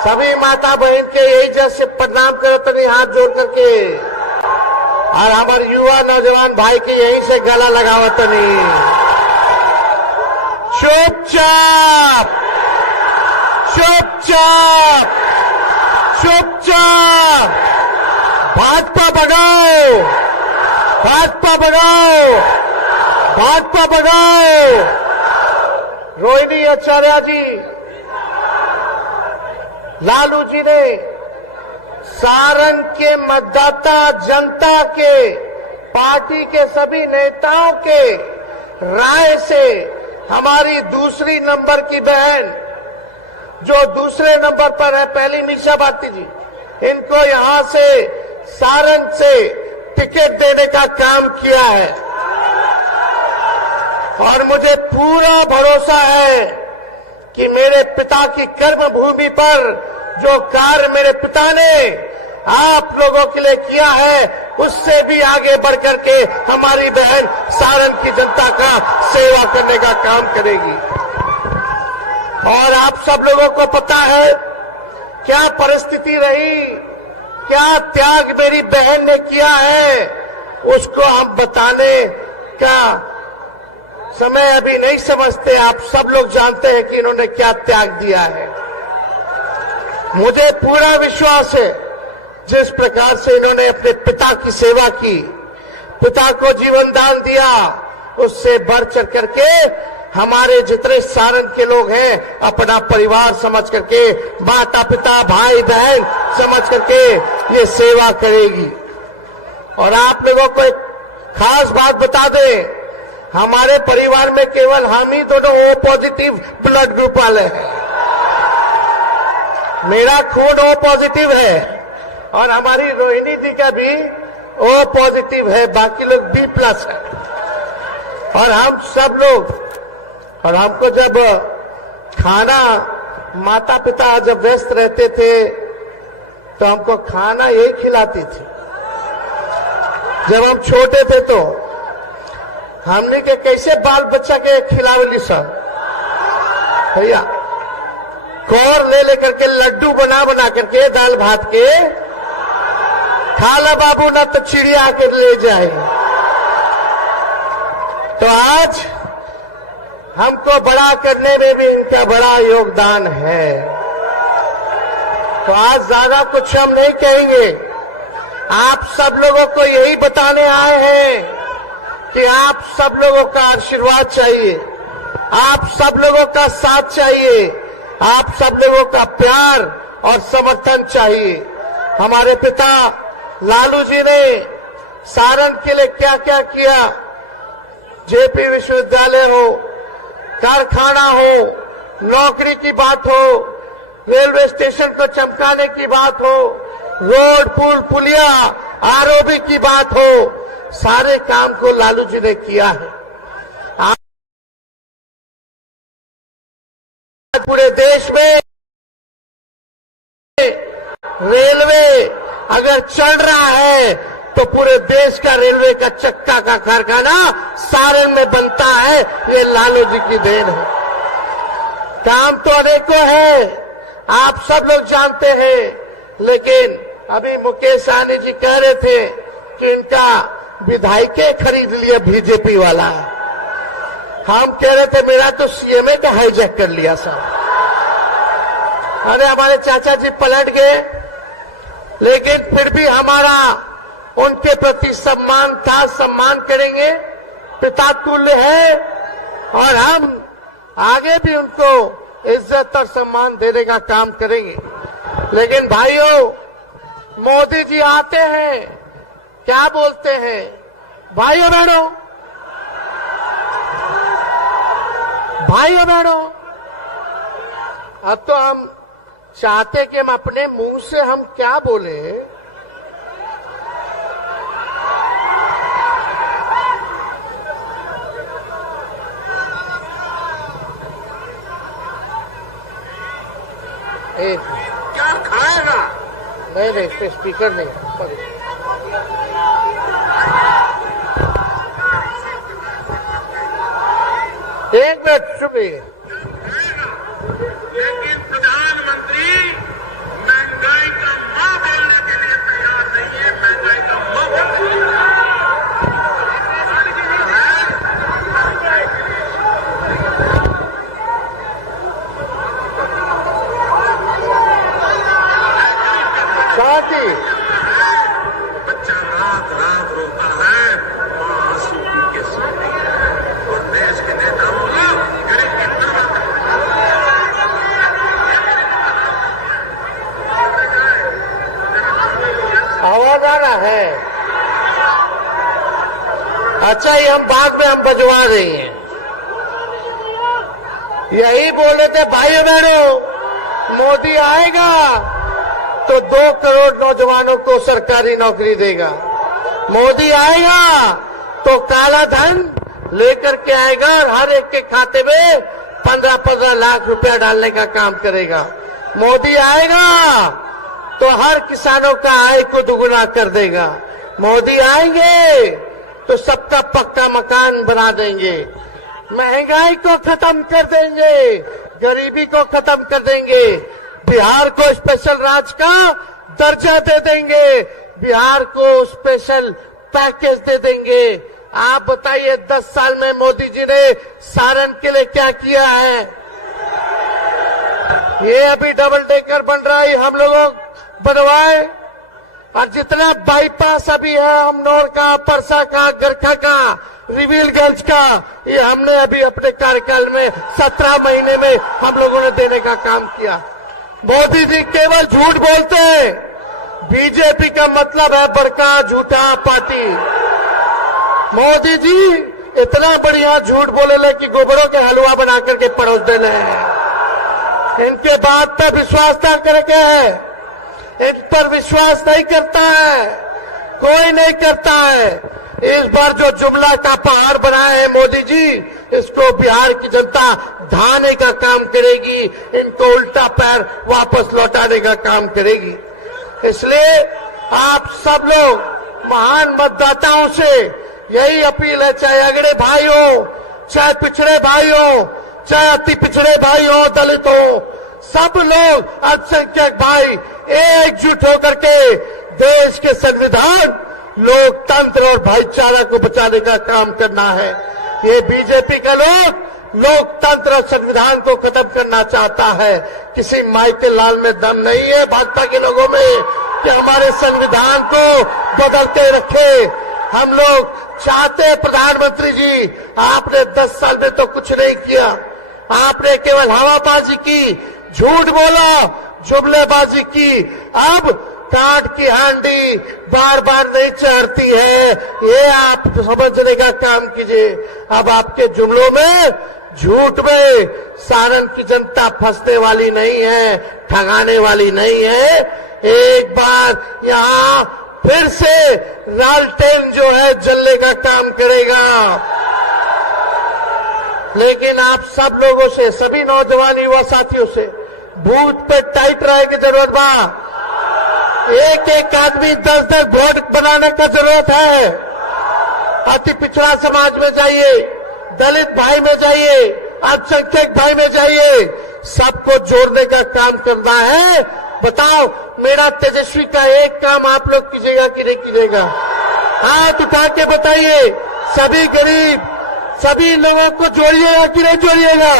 सभी माता बहन के यही जैसे प्रणाम करो तनी हाथ जोड़ करके, और हमारे युवा नौजवान भाई के यहीं से गला लगाओ तनी। चुपचाप चुपचाप चुपचाप भाजपा भगाओ, भाजपा भगाओ, भाजपा भगाओ। रोहिणी आचार्य जी, लालू जी ने सारण के मतदाता जनता के, पार्टी के सभी नेताओं के राय से हमारी दूसरी नंबर की बहन जो दूसरे नंबर पर है, पहली मीसा भारती जी, इनको यहां से सारण से टिकट देने का काम किया है। और मुझे पूरा भरोसा है कि मेरे पिता की कर्म भूमि पर जो कार्य मेरे पिता ने आप लोगों के लिए किया है, उससे भी आगे बढ़ करके हमारी बहन सारण की जनता का सेवा करने का काम करेगी। और आप सब लोगों को पता है क्या परिस्थिति रही, क्या त्याग मेरी बहन ने किया है, उसको हम बताने का समय अभी नहीं समझते। आप सब लोग जानते हैं कि इन्होंने क्या त्याग दिया है। मुझे पूरा विश्वास है जिस प्रकार से इन्होंने अपने पिता की सेवा की, पिता को जीवन दान दिया, उससे बढ़ चढ़ करके हमारे जितने सारण के लोग हैं अपना परिवार समझ करके, माता पिता भाई बहन समझ करके ये सेवा करेगी। और आप लोगों को एक खास बात बता दें, हमारे परिवार में केवल हम ही दोनों ओ पॉजिटिव ब्लड ग्रुप वाले हैं। मेरा खून ओ पॉजिटिव है और हमारी रोहिणी जी का भी ओ पॉजिटिव है, बाकी लोग बी प्लस है। और हम सब लोग, और हमको जब खाना, माता पिता जब व्यस्त रहते थे तो हमको खाना यही खिलाती थी। जब हम छोटे थे तो हमने के कैसे बाल बच्चा के खिलावली सब भैया, कौर ले लेकर के लड्डू बना बना करके दाल भात के, खाला बाबू ना तो चिड़िया के ले जाए। तो आज हमको बड़ा करने में भी इनका बड़ा योगदान है। तो आज ज्यादा कुछ हम नहीं कहेंगे, आप सब लोगों को यही बताने आए हैं कि आप सब लोगों का आशीर्वाद चाहिए, आप सब लोगों का साथ चाहिए, आप सब लोगों का प्यार और समर्थन चाहिए। हमारे पिता लालू जी ने सारण के लिए क्या क्या किया, जेपी विश्वविद्यालय हो, कारखाना हो, नौकरी की बात हो, रेलवे स्टेशन को चमकाने की बात हो, रोड पुल पुलिया आरओबी की बात हो, सारे काम को लालू जी ने किया है। आज पूरे देश में रेलवे अगर चल रहा है तो पूरे देश का रेलवे का चक्का का कारखाना सारण में बनता है, ये लालू जी की देन है। काम तो अनेकों है, आप सब लोग जानते हैं, लेकिन अभी मुकेश सहनी जी कह रहे थे कि इनका विधायके खरीद लिया बीजेपी वाला। हम कह रहे थे मेरा तो सीएमए का हाईजैक कर लिया साहब। अरे हमारे चाचा जी पलट गए, लेकिन फिर भी हमारा उनके प्रति सम्मान था, सम्मान करेंगे, पिता तुल्य है और हम आगे भी उनको इज्जत और सम्मान देने का काम करेंगे। लेकिन भाइयों, मोदी जी आते हैं, क्या बोलते हैं, भाइयों बहनों, भाइयों बहनों, अब तो हम चाहते कि हम अपने मुंह से हम क्या बोले, क्या खाएगा? नहीं, इस पे स्पीकर नहीं, एक मिनट चुप। लेकिन प्रधानमंत्री शांति। बच्चा रात रात रोता है, माँ आंसू पी के सोती है, और देश के नेताओं ने गरीब की तरफ आवाज आ रहा है। अच्छा, ये हम बाद में हम बजवा रही हैं। यही बोले थे भाइयों बहनों, मोदी आएगा तो 2 करोड़ नौजवानों को सरकारी नौकरी देगा। मोदी आएगा तो काला धन लेकर के आएगा और हर एक के खाते में 15-15 लाख रुपया डालने का काम करेगा। मोदी आएगा तो हर किसानों का आय को दुगुना कर देगा। मोदी आएंगे तो सबका पक्का मकान बना देंगे, महंगाई को खत्म कर देंगे, गरीबी को खत्म कर देंगे, बिहार को स्पेशल राज्य का दर्जा दे देंगे, बिहार को स्पेशल पैकेज दे देंगे। आप बताइए 10 साल में मोदी जी ने सारण के लिए क्या किया है? ये अभी डबल डेकर बन रहा है, हम लोगों बनवाए, और जितना बाईपास अभी है अमनौर का, परसा का, गरखा का, रिवीलगंज का, ये हमने अभी अपने कार्यकाल में 17 महीने में हम लोगों ने देने का काम किया। मोदी जी केवल झूठ बोलते हैं। बीजेपी का मतलब है बड़का झूठा पार्टी। मोदी जी इतना बढ़िया झूठ बोले कि गोबरों के हलवा बना करके परोस देने हैं। इनके बात पर विश्वास न करके है, इन पर विश्वास नहीं करता है, कोई नहीं करता है। इस बार जो जुमला का पहाड़ बनाए हैं मोदी जी, इसको बिहार की जनता ढाने का काम करेगी, इनको उल्टा पैर वापस लौटाने का काम करेगी। इसलिए आप सब लोग महान मतदाताओं से यही अपील है, चाहे अगड़े भाई हो, चाहे पिछड़े भाई हो, चाहे अति पिछड़े भाई हो, दलित हो, सब लोग अल्पसंख्यक भाई एकजुट होकर के देश के संविधान, लोकतंत्र और भाईचारा को बचाने का काम करना है। ये बीजेपी का लोकतंत्र और संविधान को खत्म करना चाहता है। किसी माइकल लाल में दम नहीं है भाजपा के लोगों में कि हमारे संविधान को बदल के रखे। हम लोग चाहते हैं प्रधानमंत्री जी, आपने 10 साल में तो कुछ नहीं किया, आपने केवल हवाबाजी की, झूठ बोला, जुमलेबाजी की। अब काट की हांडी बार बार नहीं चढ़ती है, ये आप समझने का काम कीजिए। अब आपके जुमलों में, झूठ में सारण की जनता फंसने वाली नहीं है, ठगाने वाली नहीं है। एक बार यहाँ फिर से लालटेन जो है जलने का काम करेगा। लेकिन आप सब लोगों से, सभी नौजवान युवा साथियों से बूथ पे टाइट रहने की जरूरत बा। एक एक आदमी 10-10 वोट बनाने का जरूरत है। अति पिछड़ा समाज में जाइए, दलित भाई में जाइए, अल्पसंख्यक भाई में जाइए, सबको जोड़ने का काम करना है। बताओ, मेरा तेजस्वी का एक काम आप लोग कीजिएगा कि नहीं कीजिएगा? हाथ उठा के बताइए। सभी गरीब, सभी लोगों को जोड़िएगा कि नहीं जोड़िएगा?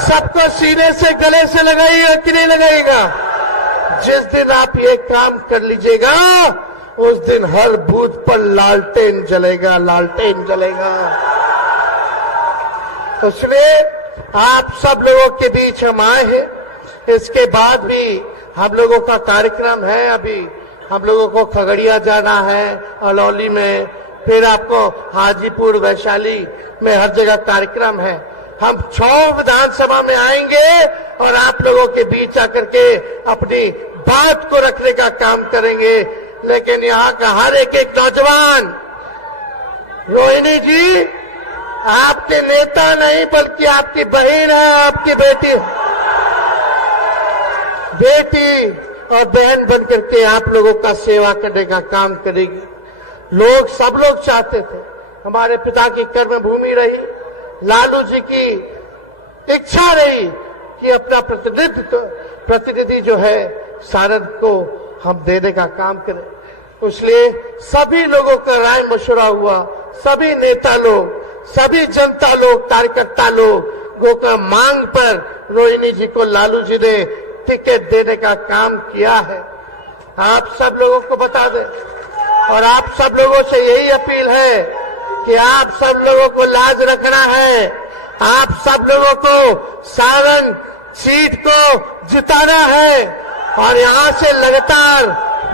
सबको सीने से, गले से लगाइएगा कि नहीं लगाइएगा? जिस दिन आप ये काम कर लीजिएगा, उस दिन हर बूथ पर लालटेन जलेगा, लालटेन जलेगा। इसलिए आप सब लोगों के बीच हम आए हैं। इसके बाद भी हम लोगों का कार्यक्रम है। अभी हम लोगों को खगड़िया जाना है, अलौली में, फिर आपको हाजीपुर, वैशाली में हर जगह कार्यक्रम है। हम 6 विधानसभा में आएंगे और आप लोगों के बीच आकर के अपनी बात को रखने का काम करेंगे। लेकिन यहाँ का हर एक नौजवान, रोहिणी जी आपके नेता नहीं बल्कि आपकी बहन है, आपकी बेटी और बहन बन करके आप लोगों का सेवा करने का काम करेगी। सब लोग चाहते थे, हमारे पिता की कर्मभूमि रही, लालू जी की इच्छा रही कि अपना प्रतिनिधि जो है सारण को हम देने का काम करें। इसलिए सभी लोगों का राय मशवरा हुआ, सभी नेता लोग, सभी जनता लोग, कार्यकर्ता लोगों का मांग पर रोहिणी जी को लालू जी ने टिकट देने का काम किया है। आप सब लोगों को बता दें और आप सब लोगों से यही अपील है कि आप सब लोगों को लाज रखना है। आप सब लोगों को सारण सीट को जिताना है और यहां से लगातार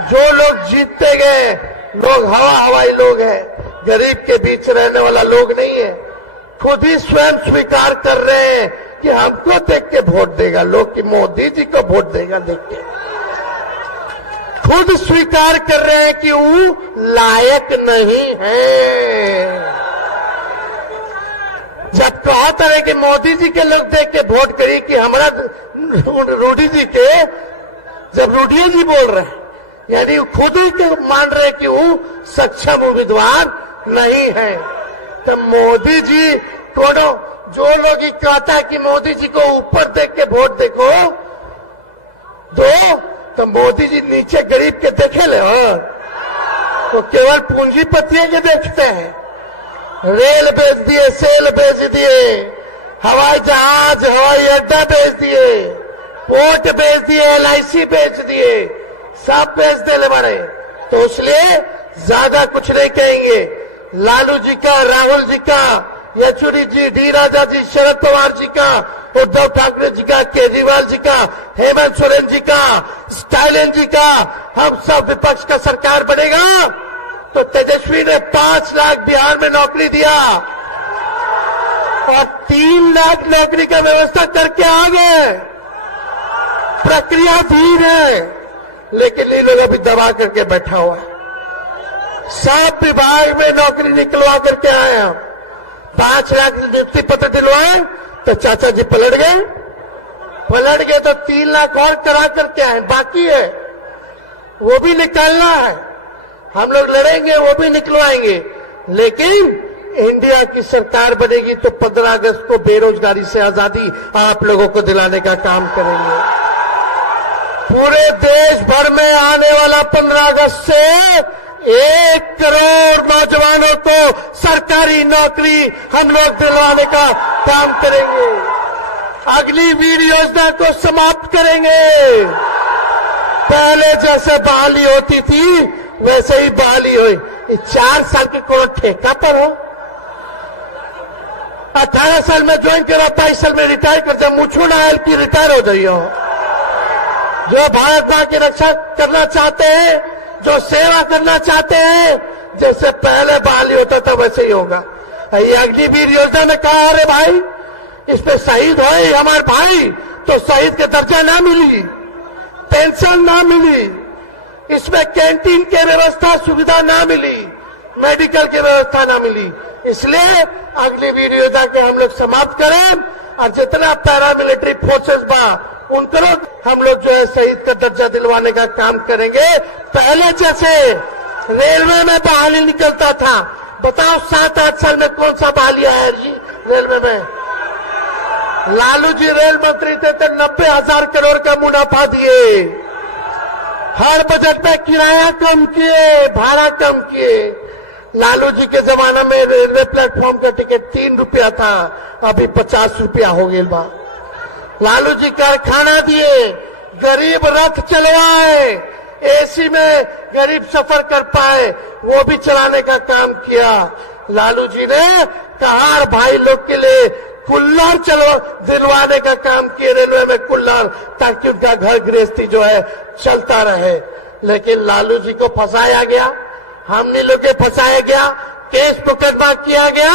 जो लोग जीतते गए लोग हवाई लोग हैं, गरीब के बीच रहने वाला लोग नहीं है। खुद ही स्वयं स्वीकार कर रहे हैं कि हमको देख के वोट देगा लोग, कि मोदी जी को वोट देगा देख के। खुद स्वीकार कर रहे हैं कि वो लायक नहीं है। जब कहा था कि मोदी जी के लोग देख के वोट करी कि हमारा रूडी जी के, जब रूडी जी बोल रहे हैं यानी खुद ही मान रहे कि वो सक्षम उम्मीदवार नहीं है। तो मोदी जी को जो लोग ही कहता है कि मोदी जी को ऊपर देख के वोट देखो दो, तो मोदी जी नीचे गरीब के देखे ले और तो केवल पूंजीपतियों के देखते हैं। रेल बेच दिए, सेल बेच दिए, हवाई जहाज हवाई अड्डा बेच दिए, पोर्ट बेच दिए, LIC बेच दिए, सब बेच देने वाले। तो इसलिए ज्यादा कुछ नहीं कहेंगे। लालू जी का, राहुल जी का, येचुरी जी, डी राजा जी, शरद पवार जी का, उद्धव ठाकरे जी का, केजरीवाल जी का, हेमंत सोरेन जी का, स्टालिन जी का, हम सब विपक्ष का सरकार बनेगा तो तेजस्वी ने 5 लाख बिहार में नौकरी दिया और 3 लाख नौकरी का व्यवस्था करके आ गए। प्रक्रिया धीर है लेकिन ये लोग अभी दबा करके बैठा हुआ है। सब विभाग में नौकरी निकलवा करके आए हम। 5 लाख नियुक्ति पत्र दिलवाए तो चाचा जी पलट गए तो 3 लाख और करा करके आए, बाकी है वो भी निकालना है। हम लोग लड़ेंगे, वो भी निकलवाएंगे। लेकिन इंडिया की सरकार बनेगी तो 15 अगस्त को बेरोजगारी से आजादी आप लोगों को दिलाने का काम करेंगे। पूरे देश भर में आने वाला 15 अगस्त से 1 करोड़ नौजवानों को सरकारी नौकरी हम लोग दिलवाने का काम करेंगे। अग्निवीर योजना को समाप्त करेंगे। पहले जैसे बहाली होती थी वैसे ही बहाली हुई। 4 साल के कोई ठेका पर हो, 18 साल में ज्वाइन करा, 22 साल में रिटायर कर जाए, मुझको ना की रिटायर हो जाइए हो। जो भारत मां की रक्षा करना चाहते हैं, जो सेवा करना चाहते हैं, जैसे पहले बहाली होता था वैसे ही होगा। ये अग्निवीर योजना में कहा, अरे भाई इसमें शहीद हो हमारे भाई तो शहीद के दर्जा ना मिली, पेंशन ना मिली, इसमें कैंटीन की व्यवस्था सुविधा ना मिली, मेडिकल की व्यवस्था ना मिली। इसलिए अग्निवीर योजना के हम लोग समाप्त करें और जितना पैरामिलिट्री फोर्सेस बा उनको हम लोग जो है शहीद का दर्जा दिलवाने का काम करेंगे। पहले जैसे रेलवे में बहाली निकलता था, बताओ 7-8 साल में कौन सा बहाली आया जी रेलवे में? लालू जी रेल मंत्री थे तो 90,000 करोड़ का मुनाफा दिए। हर बजट में किराया कम किए, भाड़ा कम किए। लालू जी के जमाना में रेलवे प्लेटफॉर्म का टिकट 3 रुपया था, अभी 50 रुपया हो गया बा। लालू जी कारखाना दिए, गरीब रथ चलवाए, AC में गरीब सफर कर पाए, वो भी चलाने का काम किया। लालू जी ने कहार भाई लोग के लिए कुल्लर दिलवाने का काम किए, रेलवे में कुल्लर, ताकि उनका घर गृहस्थी जो है चलता रहे। लेकिन लालू जी को फंसाया गया, हमने लोग फंसाया गया, केस मुकदमा किया गया।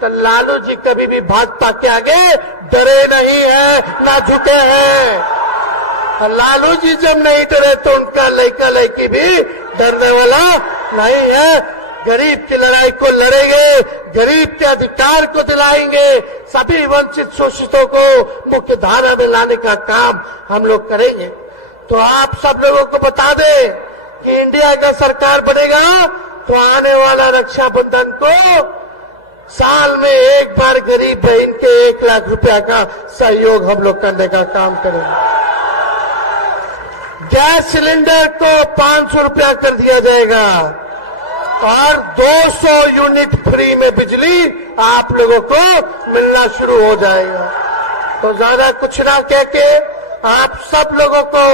तो लालू जी कभी भी भाजपा के आगे डरे नहीं है, ना झुके हैं। लालू जी जब नहीं डरे तो उनका लड़का लड़की भी डरने वाला नहीं है। गरीब की लड़ाई को लड़ेंगे, गरीब के अधिकार को दिलाएंगे, सभी वंचित शोषितों को मुख्य धारा में लाने का काम हम लोग करेंगे। तो आप सब लोगों को बता दें कि इंडिया का सरकार बनेगा तो आने वाला रक्षाबंधन को साल में एक बार गरीब बहन के 1 लाख रुपया का सहयोग हम लोग करने का काम करेंगे। गैस सिलेंडर को 500 रुपया कर दिया जाएगा और 200 यूनिट फ्री में बिजली आप लोगों को मिलना शुरू हो जाएगा। तो ज्यादा कुछ ना कह के आप सब लोगों को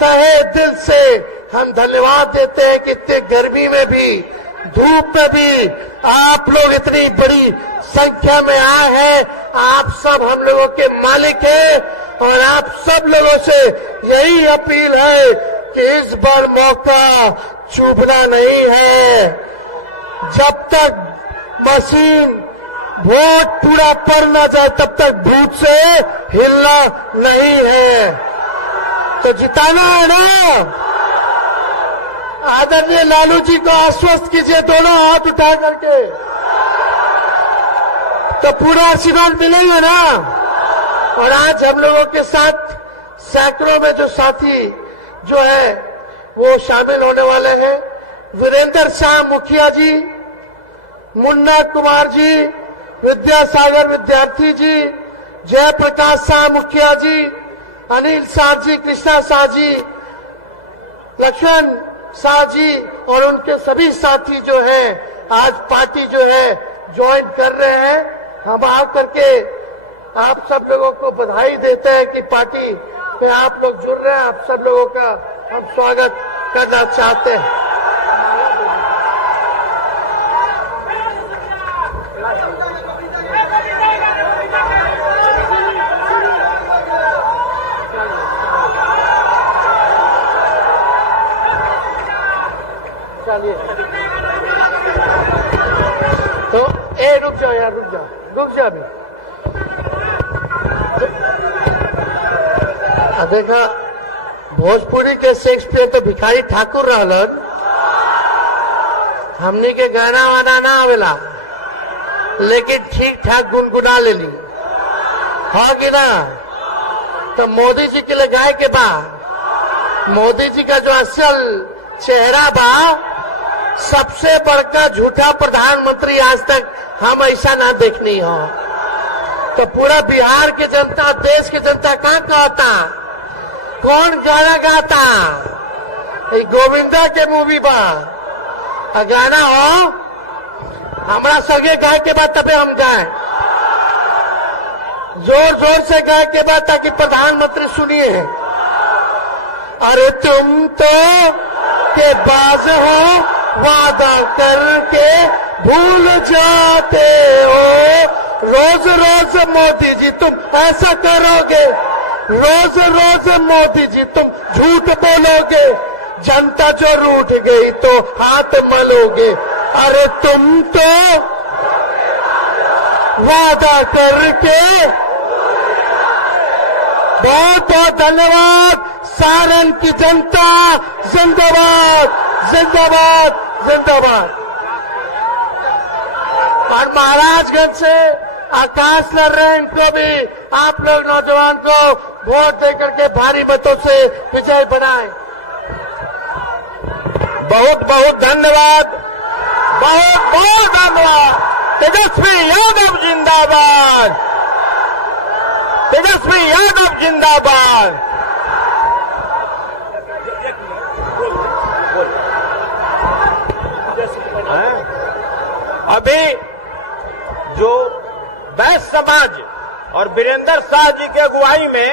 तहे दिल से हम धन्यवाद देते हैं कि इतने गर्मी में भी, धूप में भी आप लोग इतनी बड़ी संख्या में आए हैं। आप सब हम लोगों के मालिक हैं और आप सब लोगों से यही अपील है कि इस बार मौका चूकना नहीं है। जब तक मशीन वोट पूरा पड़ ना जाए तब तक बूथ से हिलना नहीं है। तो जिताना है ना। आदरणीय लालू जी को आश्वस्त कीजिए दोनों हाथ उठा करके, तो पूरा आशीर्वाद मिलेगा ना। और आज हम लोगों के साथ सैकड़ों में जो साथी जो है वो शामिल होने वाले हैं। वीरेंद्र शाह मुखिया जी, मुन्ना कुमार जी, विद्यासागर विद्यार्थी जी, जयप्रकाश शाह मुखिया जी, अनिल शाह जी, कृष्णा शाह जी, लक्ष्मण शाह जी और उनके सभी साथी जो हैं आज पार्टी जो है ज्वाइन कर रहे हैं। हम आकर के आप सब लोगों को बधाई देते हैं कि पार्टी में आप लोग जुड़ रहे हैं। आप सब लोगों का हम स्वागत करना चाहते हैं। तो रुक जाओ यार, रुक जा अभी। देखा भोजपुरी के शेक्सपियर तो भिखारी ठाकुर रहलन, हमनी के गाना वाना ना आवेला, लेकिन ठीक ठाक गुनगुना लेली, हाँ कि ना। तो मोदी जी के लिए गाय के बा, मोदी जी का जो असल चेहरा बा, सबसे बड़का झूठा प्रधानमंत्री आज तक हम ऐसा ना देखनी हो। तो पूरा बिहार की जनता, देश की जनता कहाँ कहता, कौन गाना गाता, गोविंदा के मूवी बा गाना हो, हमारा संगे गाय के बाद तबे हम गाए, जोर जोर से गाय के बाद, ताकि प्रधानमंत्री सुनिए। अरे तुम तो के बाज हो, वादा करके भूल जाते हो, रोज रोज मोदी जी तुम ऐसा करोगे, रोज रोज मोदी जी तुम झूठ बोलोगे, जनता जो रूठ गई तो हाथ मलोगे। अरे तुम तो वादा करके। बहुत बहुत धन्यवाद। सारण की जनता जिंदाबाद, जिंदाबाद, जिंदाबाद। और महाराजगंज से आकाश लड़ रहे हैं, इनको भी आप लोग नौजवान को वोट देकर के भारी मतों से विजय बनाएं। बहुत बहुत धन्यवाद, बहुत बहुत धन्यवाद। तेजस्वी यादव जिंदाबाद, तेजस्वी यादव जिंदाबाद। अभी जो बैस समाज और वीरेंद्र शाह जी के अगुवाई में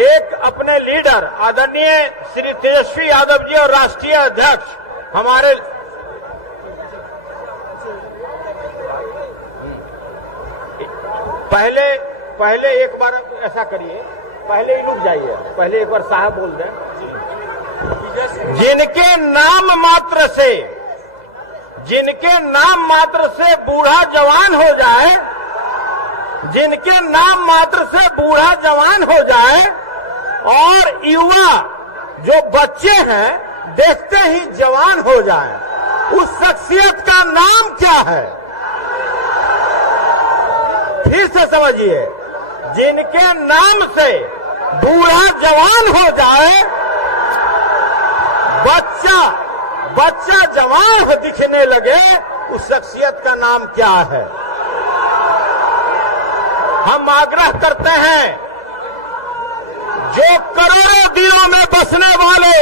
एक अपने लीडर आदरणीय श्री तेजस्वी यादव जी और राष्ट्रीय अध्यक्ष हमारे पहले एक बार ऐसा करिए, पहले ही रुक जाइए, पहले एक बार साहब बोल दें। जिनके नाम मात्र से बूढ़ा जवान हो जाए, जिनके नाम मात्र से बूढ़ा जवान हो जाए और युवा जो बच्चे हैं देखते ही जवान हो जाए, उस शख्सियत का नाम क्या है? फिर से समझिए, जिनके नाम से बूढ़ा जवान हो जाए, बच्चा जवान दिखने लगे, उस शख्सियत का नाम क्या है? हम आग्रह करते हैं, जो करोड़ों दिलों में बसने वाले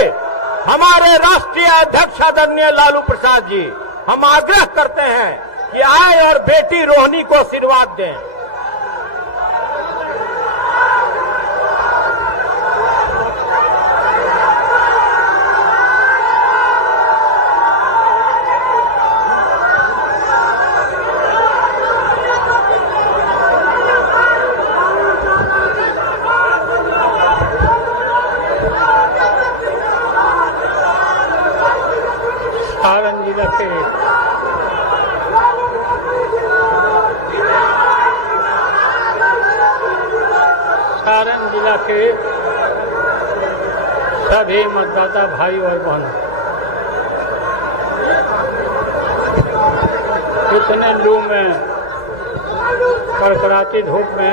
हमारे राष्ट्रीय अध्यक्ष आदरणीय लालू प्रसाद जी, हम आग्रह करते हैं कि आए और बेटी रोहिणी को आशीर्वाद दें। सारण जिला के सभी मतदाता भाई और बहनों, इतने लू में कड़कड़ाती धूप में